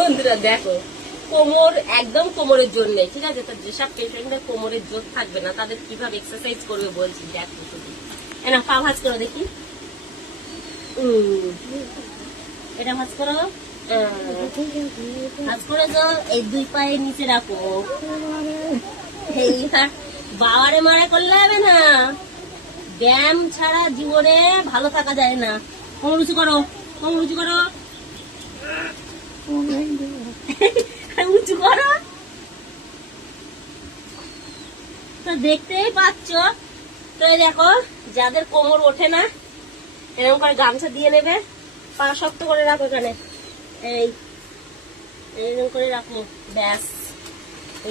বন্ধুরা দেখো, কোমর একদম কোমরের জোর নেই, ঠিক আছে? তো যেসব পেশেন্টদের কোমরের জোর থাকবে না তাদের কিভাবে এক্সারসাইজ করবে বলছি, দেখো শুধু। না পা ভাঁজ করো দেখি, এটা ভাঁজ করো, ভাঁজ করে যাও, এই দুই পায়ের নিচে রাখো। এইবার বাবারে মারা করলে হবে না, ব্যায়াম ছাড়া জীবনে ভালো থাকা যায় না। কোমর উঁচু করো, কোমর উঁচু করো, উঁচু করো। তো দেখতেই পাচ্ছ, তো এই দেখো যাদের কোমর ওঠে না এরকম করে গামছা দিয়ে নেবে, পা শক্ত করে রাখো এখানে, এই এরকম করে রাখো, ব্যাস।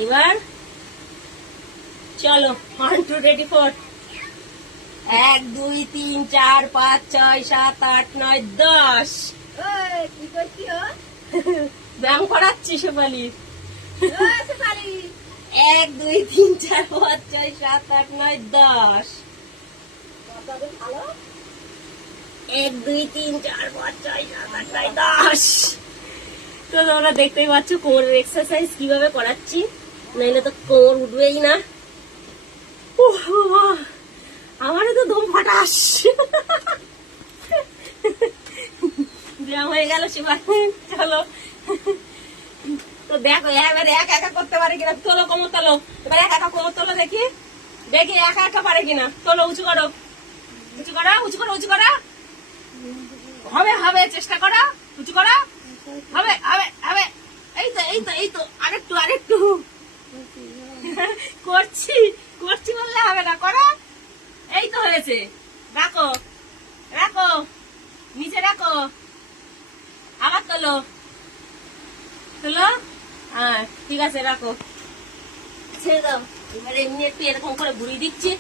এবার চলো 1 2 রেডি ফর 1 2 3 4 5 6 7 8 9 10। কি করছি ও? ব্যায়াম করাচ্ছি শেফালি। শেফালি 1 2 3 4 5 6 7 8 9 10। ভালো 1 2 3 4 5 6 7 8 9 10। তো তোমরা দেখতেই পাচ্ছ কোমরের এক্সারসাইজ কিভাবে করাচ্ছি, নাইলে তো কোমর উঠবেই না। আমারও তো দম ফাটাস। ব্যায়াম হয়ে গেল শিবানী, চলো। তো দেখো এবার একা একা করতে পারে কিনা, তোলো কোমর তোলো, এবার একা একা কোমর তোলো দেখি, দেখি একা একা পারে কিনা, তোলো, উঁচু করো, উঁচু করো, উঁচু করো, উঁচু করো, হবে হবে, চেষ্টা করো, উঁচু করো, হবে হবে হবে, এই তো এই তো এই তো, আরেকটু আরেকটু, করছি করছি বললে হবে না, করো, এই তো হয়েছে, রাখো রাখো, নিচে রাখো, আবার তোলো তোলো, হ্যাঁ ঠিক আছে রাখো, ছেড়ে দাও। এবার এমনি একটু এরকম করে ঘুরিয়ে দিচ্ছি,